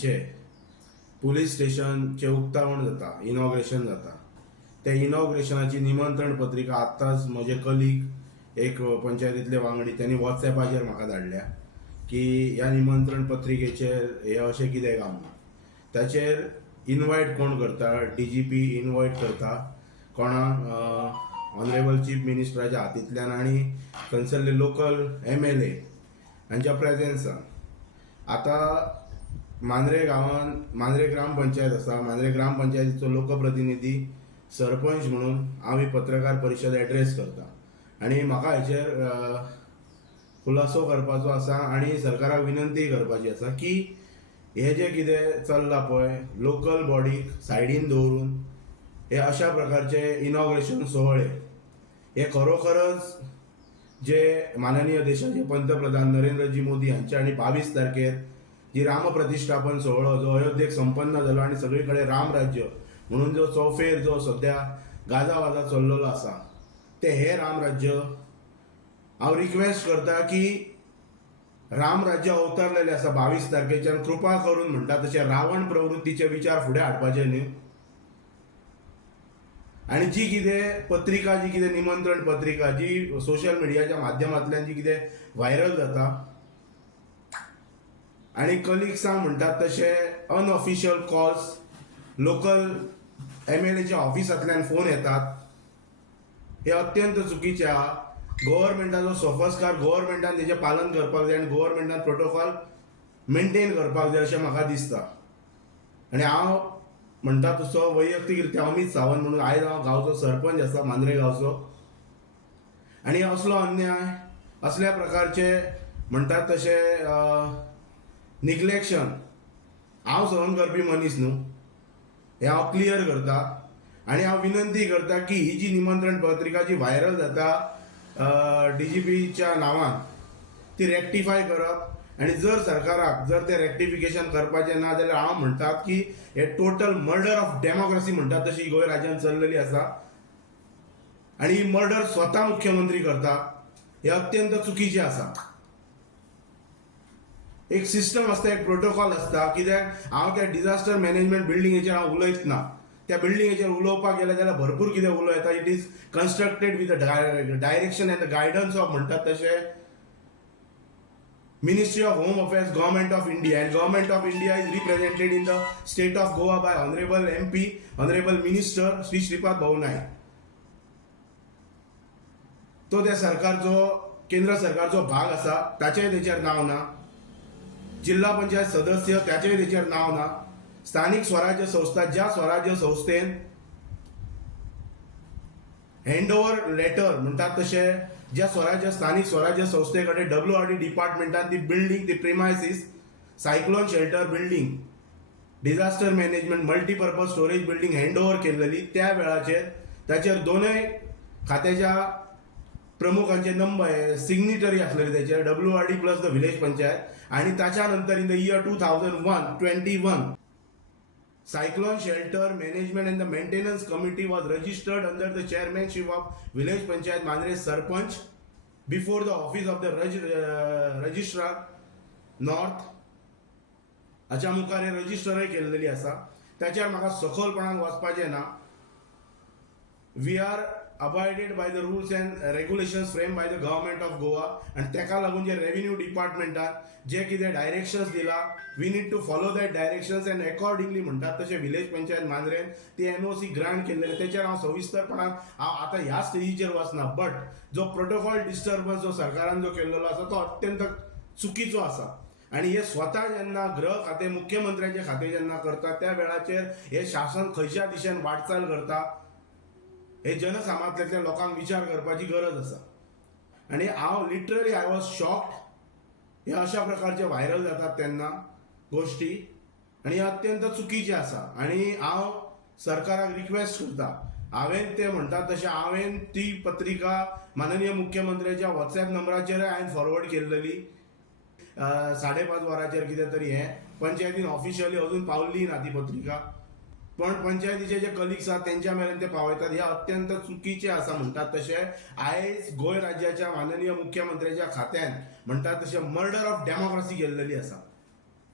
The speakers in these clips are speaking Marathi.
हांचे पुलीस स्टेशनचे उक्तावण जाता, इनॉग्रेशन जाता. त्या इनॉग्रेशनाची निमंत्रण पत्रिका आत्ताच म्हजे कलीग एक पंचायतींतले वांगडी त्यांनी व्हॉट्सॲपाचेर म्हाका धाडल्या की ह्या निमंत्रण पत्रिकेचेर हे अशें कितें काम ना. ताचेर इनवायट कोण करता, DGP इनवायट करता कोणाक, ऑनरेबल चीफ मिनिस्टराच्या हातींतल्यान आनी थंयसरले लोकल MLA हांच्या प्रेजेन्सान. आतां मांद्रे गांवांत मांद्रे ग्रामपंचायत आसा, मांद्रे ग्रामपंचायतीचो लोकप्रतिनिधी सरपंच म्हणून हांव ही पत्रकार परिशद एड्रेस करता आनी म्हाका हेचेर खुलासो करपाचो आसा आनी सरकाराक विनंती करपाची आसा की हे जे कितें चल्लां पळय लोकल बॉडीक सायडीन दवरून हे अशा प्रकारचे इनॉग्रेशन सोहळे हे खरोखरच जे माननीय देशाचे पंतप्रधान नरेंद्रजी मोदी हांचे आनी 22 तारखेर जी रामप्रतिष्ठापन सोहळो जो अयोध्येक संपन्न जालो आनी सगळे कडेन राम राज्य म्हणून जो चौफेर जो सध्या गाजावाजा चल्लेलो आसा ते हे राम राज्य हांव रिक्वेस्ट करता की राम राज्य अवतरलेले आसा 22 तारखेच्यान कृपा करून म्हणटा तशें रावण प्रवृत्तीचे विचार फुडें हाडपाचे न्ही. आनी जी कितें पत्रिका जी कितें निमंत्रण पत्रिका जी सोशल मिडियाच्या माध्यमांतल्यान जी कितें व्हायरल जाता आनी कलिग्सांक म्हणटात तशे अनऑफिशियल कॉल्स लोकल MLAच्या ऑफिसांतल्यान फोन येतात हे अत्यंत चुकीचे आहा. गव्हर्मेंटाचो सोफस्कार गव्हर्मेंटान तेजें पालन करपाक जाय आनी गव्हर्मेंटान प्रोटोकॉल मेंटेन करपाक जाय अशें म्हाका दिसता. आनी हांव म्हणटा तसो वैयक्तीक रित्या अमित सावंत म्हणून आयज हांव गांवचो सरपंच आसा मांद्रे गांवचो आनी असलो अन्याय असल्या प्रकारचे म्हणटात तशे निग्लेक्शन हांव सहन करपी मनीस न्हू, हे हांव क्लियर करता. आनी हांव विनंती करता की ही जी निमंत्रण पत्रिका जी व्हायरल जाता DGPच्या नांवान ती रेक्टिफाय करप आनी जर सरकाराक जर ते रेक्टिफिकेशन करपाचें ना जाल्यार हांव म्हणटात की हे टोटल मर्डर ऑफ डेमोक्रेसी म्हणटात तशी गोंय राज्यांत चल्लेली आसा आनी ही मर्डर स्वता मुख्यमंत्री करता हे अत्यंत चुकीचें आसा. एक सिस्टम आसता, एक प्रोटोकॉल आसता. कित्याक हांव त्या डिझास्टर मॅनेजमेंट बिल्डिंगेचेर हांव उलयत ना, त्या बिल्डिंगेचेर उलोवपाक गेले जाल्यार भरपूर कितें उलोव येता. It is constructed with direction end the guidance of म्हणटात तशे ministry of home affairs government of India end government of India is represented in the state of Goa bye honourable MP honourable minister Shri Shripad भाऊ नायक. तो त्या सरकारचो केंद्र सरकारचो भाग आसा ताचेय तेचेर नांव ना, जिल्हा पंचायत सदस्य त्याचेय तेचेर नांव ना, स्थानिक स्वराज्य संस्था ज्या स्वराज्य संस्थेन हँडओव्हर लेटर म्हणटात तशे ज्या स्थानिक स्वराज्य संस्थे कडेन WRD डिपार्टमेंटान ती बिल्डिंग ती premises cyclone shelter building disaster management multipurpose storage building handover केलेली त्या वेळाचेर ताचेर दोनूय खात्याच्या प्रमुखांचे नंबर सिग्नेटरी असलेले त्याचे WRD plus the village panchayat. आणि ताच्या नंतर in the year 2021 cyclone shelter management and the maintenance committee was registered under the chairmanship of village panchayat Mandrem sarpanch before the office of the registrar north हाच्या मुखार हे रजिस्टरय केलेली आसा. त्याचेर म्हाका सखोलपणान वचपाचें ना. We are abided by the rules and regulations framed by the government of Goa and तेका लागून जे रेव्हेन्यू डिपार्टमेंटान जे कितें डायरेक्शन्स दिला we need to follow that directions and accordingly म्हणटात तशें विलेज पंचायत मांद्रेन ती NOC ग्रांट केल्लेले तेचेर हांव सविस्तरपणान हांव आतां ह्या स्टेजीचेर वचना. बट जो प्रोटोकॉल डिस्टर्बन्स जो सरकारान जो केल्लो आसा तो अत्यंत चुकीचो आसा. आणि हे स्वता जेन्ना गृह खाते मुख्यमंत्र्याचे खाते जेन्ना करता त्या वेळाचेर हे शासन खंयच्या दिशेन वाटचाल करता हे जनसामान्यांतल्या लोकांक विचार करपाची गरज आसा. आणि हांव लिटरली आय वॉज शॉक्ड हे अशा प्रकारचे व्हायरल जातात तेन्ना गोष्टी आणि हे अत्यंत चुकीचे आसा. आणि हांव सरकाराक रिक्वेस्ट करता, हांवें ते म्हणटात तशें हांवें ती पत्रिका माननीय मुख्यमंत्र्याच्या व्हॉट्सॲप नंबराचेर हांवें फॉरवर्ड केल्लेली 5:30 वरांचेर कितें तरी हे पंचायतीन ऑफिशियली अजून पावल्ली ना ती पत्रिका, पण पंचायतीचे जे कलिग्स आहात त्यांच्या मेरेन ते पावयतात. हे अत्यंत चुकीचे आसा. म्हणटात तशे आयज गोंय राज्याच्या माननीय मुख्यमंत्र्याच्या खात्यान म्हणटात तशे मर्डर ऑफ डेमोक्रेसी केल्लेली आसा.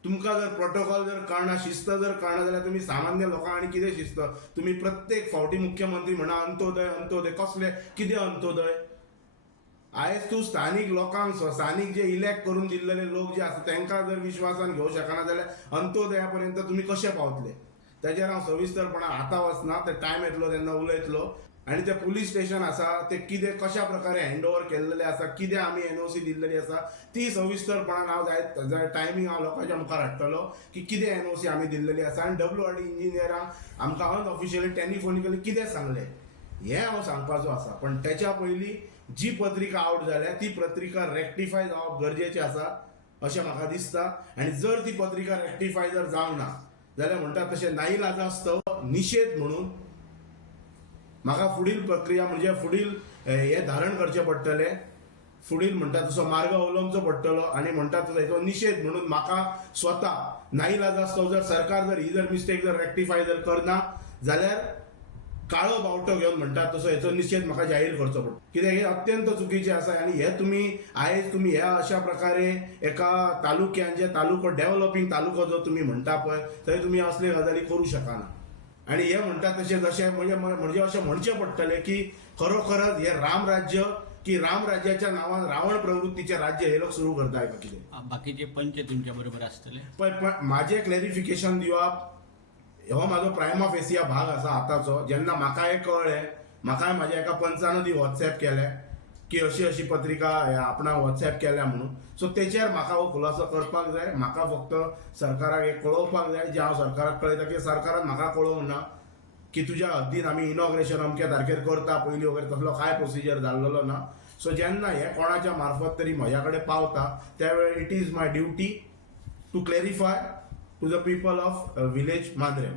तुमकां जर प्रोटोकॉल जर कळना, शिस्त जर कळना जाल्यार तुमी सामान्य लोकांक आनी कितें शिस्त? तुमी प्रत्येक फावटी मुख्यमंत्री म्हणा अंत्योदय अंत्योदय, कसले कितें अंत्योदय? आयज तूं स्थानीक लोकांक स्थानीक जे इलेक्ट करून दिल्लेले लोक जे आसा तांकां जर विश्वासान घेवंक शकना जाल्यार अंत्योदया पर्यंत तुमी कशे पावतले? ताचेर हांव सविस्तरपणान आतां वचना, ते टायम येतलो तेन्ना उलयतलो. आनी ते पुलीस स्टेशन आसा ते कितें कशा प्रकारे हँडओव्हर केल्लेले आसा, कितें आमी एनओसी दिल्लेली आसा ती सविस्तरपणान हांव जाय टायमींग हांव लोकांच्या मुखार हाडटलो की कितें एनओसी आमी दिल्लेली आसा. आनी WRD इंजिनियरांक आमकां अनऑफिशियली टेलिफोनिकली कितें सांगलें हें हांव सांगपाचो आसा. पण तेच्या पयलीं जी पत्रिका आवट जाल्या ती पत्रिका रेक्टिफाय जावप गरजेचें आसा अशें म्हाका दिसता. आनी जर ती पत्रिका रेक्टिफाय जर जावंक ना जाल्यार म्हणटात तशें नाईलाजास्तव निशेध म्हणून म्हाका फुडील प्रक्रिया म्हणजे फुडील हे धारण करचें पडटलें, फुडील म्हणटा तसो मार्ग अवलंबचो पडटलो. आनी म्हणटा तसो हेचो निशेध म्हणून म्हाका स्वता नाईलाजास्तव जर सरकार जर ही जर मिस्टेक जर रेक्टिफाय जर करना जाल्यार काळो बावटो घेवन म्हणटात तसो हेचो निशेध म्हाका जाहीर करचो पडटा. कित्याक हे अत्यंत चुकीचें आसा. आनी हे तुमी आयज तुमी ह्या अशा प्रकारे एका तालुक्यान जे तालुको डेव्हलपिंग तालुको जो तुमी म्हणटा पळय थंय तुमी असले गजाली करूं शकना. आनी हे म्हणटात तशें जशें म्हणजे अशें म्हणचें पडटलें की खरोखरच हे राम राज्य की राम राज्याच्या नांवान रावण प्रवृत्तीचे राज्य हे लोक सुरू करताय का कितें? बाकीचे पंच तुमच्या बरोबर असतले. पण माझे क्लॅरिफिकेशन दिवप हो म्हाजो प्रायमा फेसिया भाग आसा आतांचो. जेन्ना म्हाका हें कळ्ळें, म्हाकाय म्हाज्या एका पंचान ती व्हॉट्सएप केलें की अशी अशी पत्रिका आपणाक व्हॉट्सएप केल्या म्हणून. सो तेचेर म्हाका हो खुलासो करपाक जाय. म्हाका फक्त सरकाराक हे कळोवपाक जाय जे हांव सरकाराक कळयता की सरकारान म्हाका कळोवंक ना की तुज्या हद्दीन आमी इनॉग्रेशन अमक्या तारखेर करता पयलीं वगैरे तसलो कांय प्रोसिजर जाल्लो ना. सो जेन्ना हे कोणाच्या मार्फत तरी म्हज्या कडेन पावता त्या वेळार it is my duty to clarify to the people of village Mandrem.